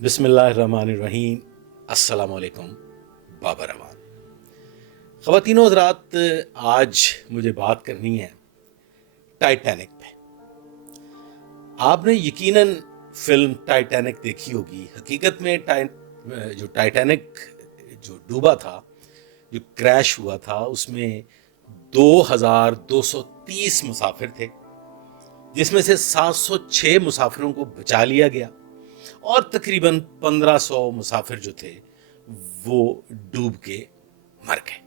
बिस्मिल्लाहिर्रहमानिर्रहीम। अस्सलाम वालेकुम। बाबा रवान। ख़वातीनो हज़रात, आज मुझे बात करनी है टाइटैनिक पे। आपने यकीनन फिल्म टाइटैनिक देखी होगी। हकीकत में जो टाइटैनिक जो डूबा था, जो क्रैश हुआ था, उसमें 2230 मुसाफिर थे, जिसमें से 706 मुसाफिरों को बचा लिया गया और तकरीबन 1500 मुसाफिर जो थे वो डूब के मर गए।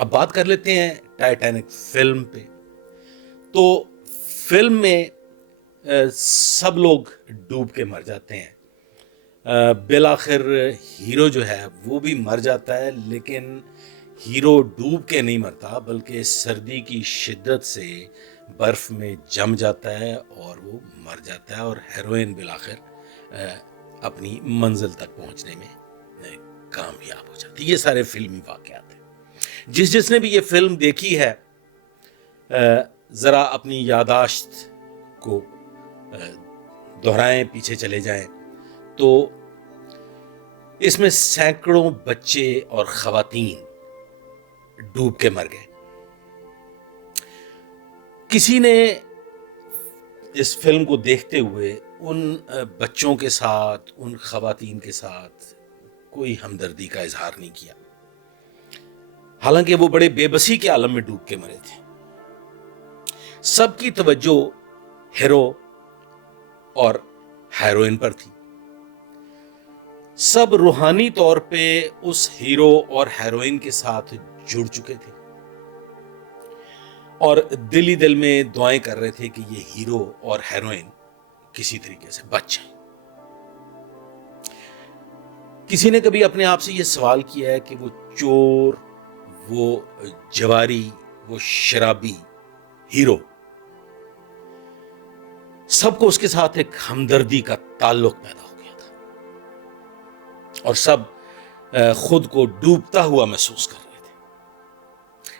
अब बात कर लेते हैं टाइटैनिक फिल्म पे। तो फिल्म में सब लोग डूब के मर जाते हैं। बिलाखिर हीरो जो है वो भी मर जाता है, लेकिन हीरो डूब के नहीं मरता, बल्कि सर्दी की शिद्दत से बर्फ में जम जाता है और वो मर जाता है, और हेरोइन बिलाखिर अपनी मंजिल तक पहुंचने में कामयाब हो जाती है। ये सारे फिल्मी वाकयात हैं। जिसने भी ये फिल्म देखी है, जरा अपनी यादाश्त को दोहराएं, पीछे चले जाएं, तो इसमें सैकड़ों बच्चे और खवातीन डूब के मर गए। किसी ने इस फिल्म को देखते हुए उन बच्चों के साथ, उन खवातीन के साथ कोई हमदर्दी का इजहार नहीं किया, हालांकि वो बड़े बेबसी के आलम में डूब के मरे थे। सबकी तवज्जो हीरो और हेरोइन पर थी। सब रूहानी तौर पे उस हीरो और हेरोइन के साथ जुड़ चुके थे और दिल ही दिल में दुआएं कर रहे थे कि ये हीरो और हेरोइन किसी तरीके से बच जाए। किसी ने कभी अपने आप से यह सवाल किया है कि वो चोर, वो जवारी, वो शराबी हीरो, सबको उसके साथ एक हमदर्दी का ताल्लुक पैदा हो गया था और सब खुद को डूबता हुआ महसूस कर रहे थे,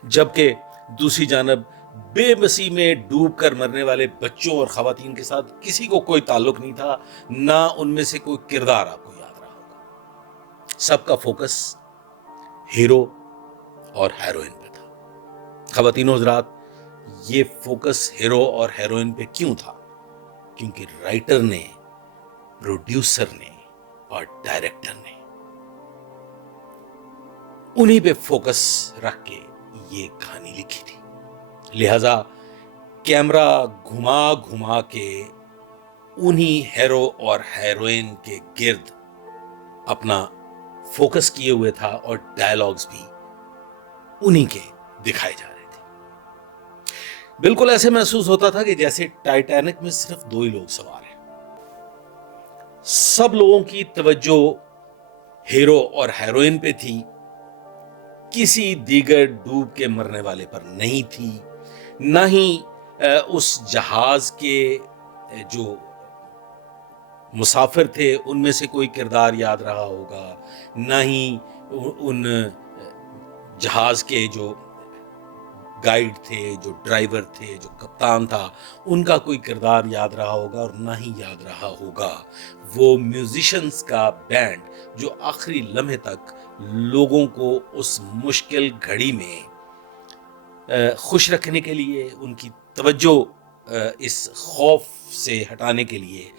जबकि दूसरी जानब बेबसी में डूब कर मरने वाले बच्चों और खवातीन के साथ किसी को कोई ताल्लुक नहीं था, ना उनमें से कोई किरदार आपको याद रहा होगा। सबका फोकस हीरो और हेरोइन पे था। खवातीनो हज़रात, ये फोकस हीरो और हेरोइन पे क्यों था? क्योंकि राइटर ने, प्रोड्यूसर ने और डायरेक्टर ने उन्हीं पे फोकस रख के ये कहानी लिखी थी। लिहाजा कैमरा घुमा घुमा के उन्हीं हीरो और हेरोइन के गिर्द अपना फोकस किए हुए था और डायलॉग्स भी उन्हीं के दिखाए जा रहे थे। बिल्कुल ऐसे महसूस होता था कि जैसे टाइटैनिक में सिर्फ दो ही लोग सवार हैं। सब लोगों की तवज्जो हीरो और हेरोइन पे थी, किसी दीगर डूब के मरने वाले पर नहीं थी। ना ही उस जहाज के जो मुसाफिर थे उनमें से कोई किरदार याद रहा होगा, ना ही उन जहाज के जो गाइड थे, जो ड्राइवर थे, जो कप्तान था, उनका कोई किरदार याद रहा होगा, और ना ही याद रहा होगा वो म्यूजिशियंस का बैंड जो आखिरी लम्हे तक लोगों को उस मुश्किल घड़ी में खुश रखने के लिए, उनकी तवज्जो इस खौफ से हटाने के लिए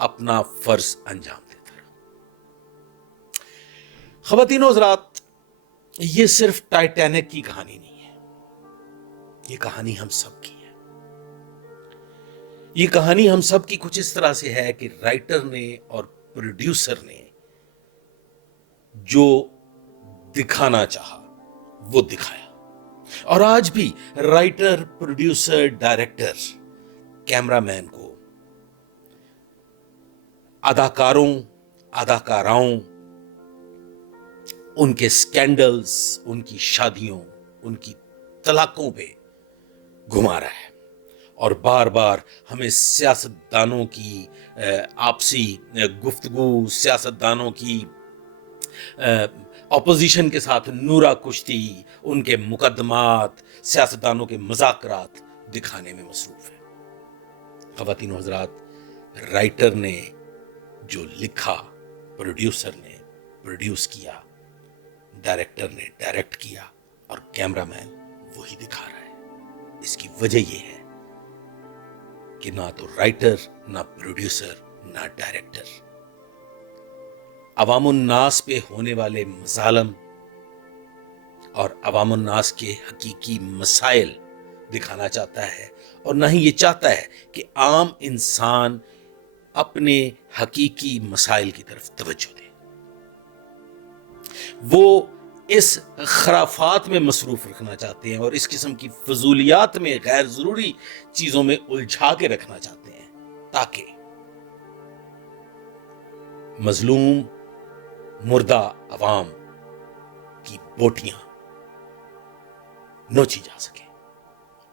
अपना फर्ज अंजाम देता रहा। ख़वातीनो हज़रात, ये सिर्फ टाइटैनिक की कहानी नहीं है, ये कहानी हम सब की है। ये कहानी हम सब की कुछ इस तरह से है कि राइटर ने और प्रोड्यूसर ने जो दिखाना चाहा वो दिखाया, और आज भी राइटर, प्रोड्यूसर, डायरेक्टर, कैमरामैन को अदाकारों, अदाकाराओं, उनके स्कैंडल्स, उनकी शादियों, उनकी तलाकों पे घुमा रहा है, और बार बार हमें सियासतदानों की आपसी गुफ्तगू, सियासतदानों की ऑपोजिशन के साथ नूरा कुश्ती, उनके मुकदमात, सियासतदानों के मज़ाकरात दिखाने में मसरूफ है। ख़वातीनो हज़रात, राइटर ने جو لکھا پروڈیوسر نے پروڈیوس کیا، ڈائریکٹر نے ڈائریکٹ کیا، اور کیمرہ مین وہی دکھا رہا ہے۔ اس کی وجہ یہ ہے کہ نہ تو رائٹر، نہ پروڈیوسر، نہ ڈائریکٹر عوام الناس پہ ہونے والے مظالم اور عوام الناس کے حقیقی مسائل دکھانا چاہتا ہے، اور نہ ہی یہ چاہتا ہے کہ عام انسان اپنے حقیقی مسائل کی طرف توجہ دے۔ وہ اس خرافات میں مصروف رکھنا چاہتے ہیں اور اس قسم کی فضولیات میں، غیر ضروری چیزوں میں الجھا کے رکھنا چاہتے ہیں تاکہ مظلوم مردہ عوام کی بوٹیاں نوچی جا سکیں،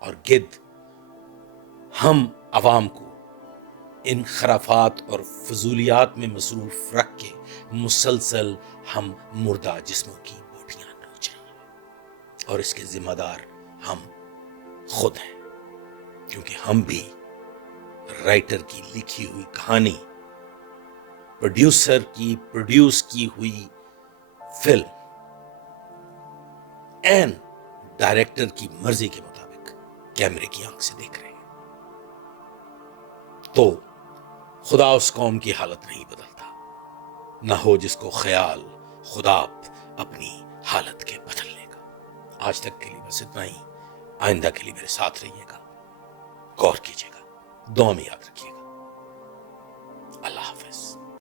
اور گد ہم عوام کو ان خرافات اور فضولیات میں مصروف رکھ کے مسلسل ہم مردہ جسموں کی بوٹیاں نوچ رہے ہیں، اور اس کے ذمہ دار ہم خود ہیں، کیونکہ ہم بھی رائٹر کی لکھی ہوئی کہانی، پروڈیوسر کی پروڈیوس کی ہوئی فلم این ڈائریکٹر کی مرضی کے مطابق کیمرے کی آنکھ سے دیکھ رہے ہیں۔ تو خدا اس قوم کی حالت نہیں بدلتا، نہ ہو جس کو خیال خدا اپنی حالت کے بدلنے کا۔ آج تک کے لیے بس اتنا ہی۔ آئندہ کے لیے میرے ساتھ رہیے گا، غور کیجیے گا، دعا میں یاد رکھیے گا۔